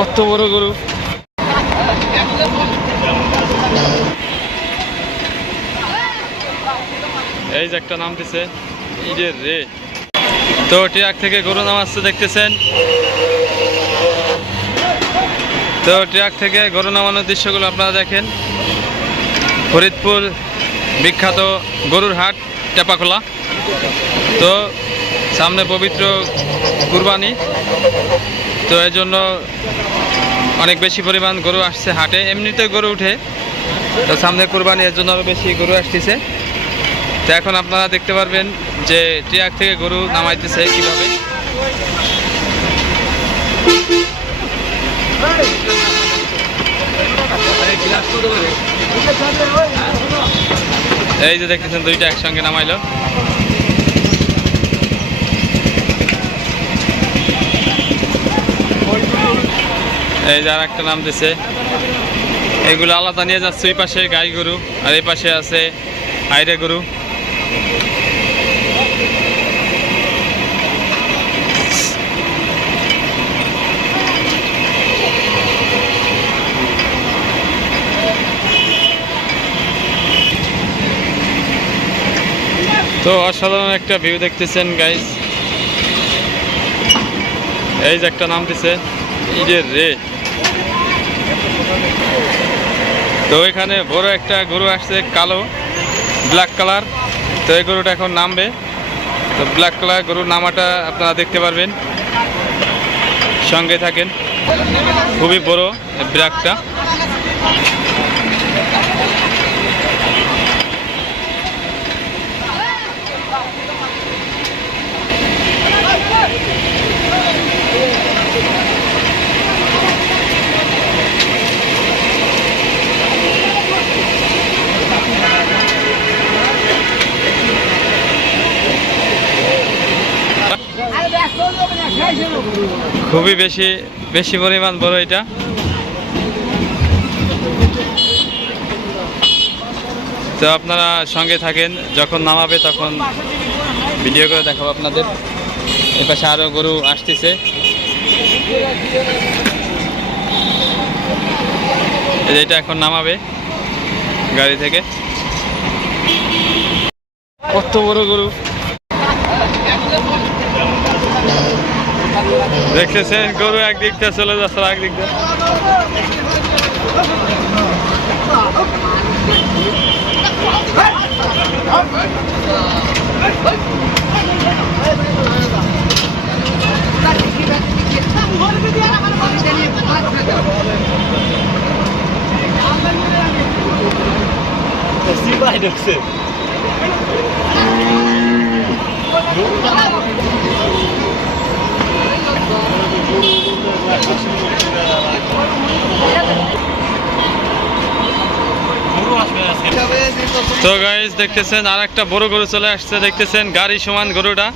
কত বড় গরু। এই যে একটা নাম দিছে ঈদের রে। তো ট্রাক থেকে গরু নামাচ্ছে দেখতেছেন। তো ট্রাক থেকে গরু নামানোর দৃশ্যগুলো আপনারা দেখেন। ফরিদপুর বিখ্যাত গরুর হাট টেপাখোলা। তো সামনে পবিত্র কুরবানি, তো এই জন্য অনেক বেশি পরিমাণ গরু আসছে হাটে। এমনিতে গরু উঠে, তো সামনে কুরবানি, এর জন্য আরও বেশি গরু আসতেছে। তো এখন আপনারা দেখতে পারবেন যে ট্রাক থেকে গরু নামাইতেছে কিভাবে। এই যে দেখতেছেন দুইটা একসঙ্গে নামাইলো। এই যে আর একটা নাম দিছে। এগুলো আলাদা নিয়ে যাচ্ছে। ওই পাশে গাই গরু আর এই পাশে আছে আইরে গরু। তো অসাধারণ একটা ভিউ দেখতেছেন গাইস। এই যে একটা নাম দিছে ঈদের রে। তো এখানে বড় একটা গরু আসছে, কালো ব্ল্যাক কালার। তো এই গরুটা এখন নামবে। তো ব্ল্যাক কালার গরুর নামাটা আপনারা দেখতে পারবেন, সঙ্গে থাকেন। খুবই বড় ব্ল্যাকটা। খুবই বেশি পরিমাণ বড় এটা। তো আপনারা সঙ্গে থাকেন, যখন নামাবে তখন ভিডিও করে দেখাবো আপনাদের। এর পাশে আরও গরু আসতেছে। এটা এখন নামাবে গাড়ি থেকে। কত বড় গরু দেখতেছেন। গরু একদিক দিয়ে চলে যাচ্ছে, একদিক দিয়ে। তো গাইস দেখতেছেন আর একটা বড় গরু চলে আসছে। দেখতেছেন গাড়ি সমান গরুটা।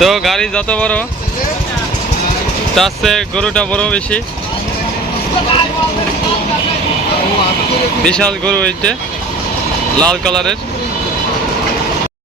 তো গাড়ি যত বড় তার চেয়ে গরুটা বড় বেশি। বিশাল গরু এইটা, লাল কালারের।